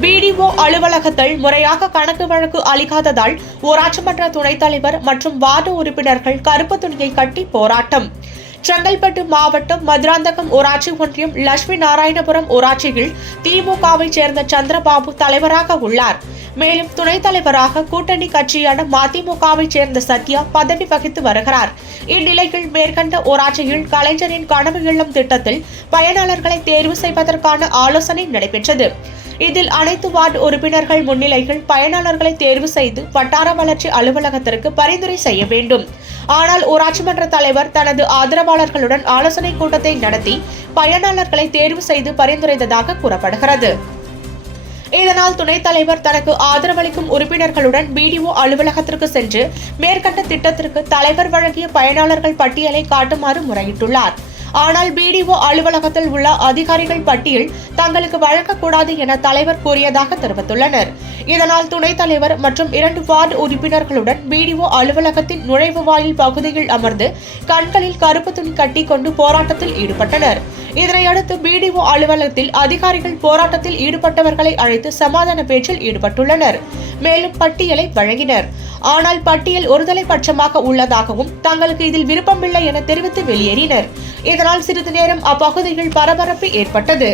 BDO அலுவலகத்தில் முறையாக கணக்கு வழக்கு அளிக்காததால் ஊராட்சி மன்ற துணைத் தலைவர் மற்றும் வார்டு உறுப்பினர்கள் கருப்பு துணியை கட்டி போராட்டம். செங்கல்பட்டு மாவட்டம் மதுராந்தகம் ஊராட்சி ஒன்றியம் லட்சுமி நாராயணபுரம் ஊராட்சியில் திமுகவை சேர்ந்த சந்திரபாபு தலைவராக உள்ளார். மேலும் துணைத் தலைவராக கூட்டணி கட்சியான மதிமுகவை சேர்ந்த சத்யா பதவி வகித்து வருகிறார். இந்நிலையில் மேற்கண்ட ஊராட்சியில் கலைஞரின் கனவு இல்லம் திட்டத்தில் பயனாளர்களை தேர்வு செய்வதற்கான ஆலோசனை நடைபெற்றது. இதில் அனைத்து வார்டு உறுப்பினர்கள் முன்னிலையில் பயனாளர்களை தேர்வு செய்து வட்டார வளர்ச்சி அலுவலகத்திற்கு பரிந்துரை செய்ய வேண்டும். ஆனால் ஊராட்சி மன்ற தலைவர் தனது ஆதரவாளர்களுடன் ஆலோசனை கூட்டத்தை நடத்தி பயனாளர்களை தேர்வு செய்து பரிந்துரைத்ததாக கூறப்படுகிறது. இதனால் துணைத் தலைவர் தனக்கு ஆதரவளிக்கும் உறுப்பினர்களுடன் பிடிஓ அலுவலகத்திற்கு சென்று மேற்கண்ட திட்டத்திற்கு தலைவர் வழங்கிய பயனாளர்கள் பட்டியலை காட்டுமாறு முறையிட்டுள்ளார். ஆனால் பிடிஓ அலுவலகத்தில் உள்ள அதிகாரிகள் பட்டியல் தங்களுக்கு வழங்கக்கூடாது என தலைவர் கூறியதாக தெரிவித்துள்ளனர். இதனால் துணைத் தலைவர் மற்றும் 2 வார்டு உறுப்பினர்களுடன் பிடிஓ அலுவலகத்தின் நுழைவு வாயில் பகுதியில் அமர்ந்து கண்களில் கருப்பு துணி கட்டி கொண்டு போராட்டத்தில் ஈடுபட்டனர். இதனையடுத்து பிடிஓ அலுவலகத்தில் அதிகாரிகள் போராட்டத்தில் ஈடுபட்டவர்களை அழைத்து சமாதான பேச்சில் ஈடுபட்டுள்ளனர். மேலும் பட்டியலை வழங்கினர். ஆனால் பட்டியல் ஒருதலை பட்சமாக உள்ளதாகவும் தங்களுக்கு இதில் விருப்பமில்லை என தெரிவித்து வெளியேறினர். இதனால் சிறிது நேரம் அப்பகுதியில் பரபரப்பு ஏற்பட்டது.